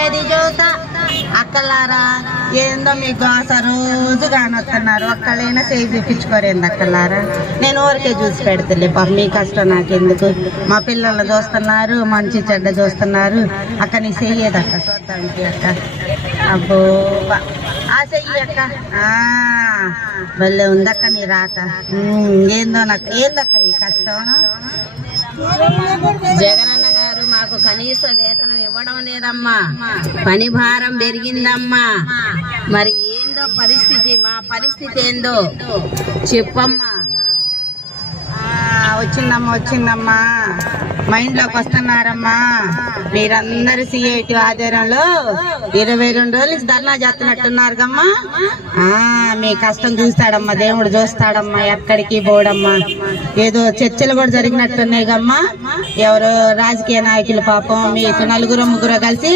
ఏది చూసా అక్కలారా ఏందో మీకు ఆశ రోజు కానొస్తున్నారు, ఒక్కళ్ళైనా చేయి చూపించుకోరేంది అక్కలారా. నేను ఊరికే చూసి పెడతలే పాప, మీ కష్టం నాకెందుకు. మా పిల్లలు చూస్తున్నారు, మంచి చెడ్డ చూస్తున్నారు. అక్క నీ చెయ్యేది అక్క చూద్దానికి అక్క. అబ్బో ఆ చెయ్యి అక్క, భలే ఉందక్క నీ రాక. ఏందో నాకు ఏందక్క నీ కష్టం. జగనన్న గారు మాకు కనీస వేతనం ఇవ్వడం లేదమ్మా, పని భారం పెరిగిందమ్మా. మరి ఏందో పరిస్థితి, మా పరిస్థితి ఏందో చెప్పమ్మా. వచ్చిందమ్మా మా ఇంట్లోకి వస్తున్నారమ్మా. మీరందరూ సిఐటి ఆధ్వర్యంలో 22 రోజులు ధర్నా చేస్తున్నట్టున్నారు కమ్మా. మీ కష్టం చూస్తాడమ్మా, దేవుడు చూస్తాడమ్మా, ఎక్కడికి పోడమ్మా. ఏదో చర్చలు కూడా జరిగినట్టున్నాయి కమ్మా. ఎవరో రాజకీయ నాయకులు పాపం మీకు 4 ముగ్గురు కలిసి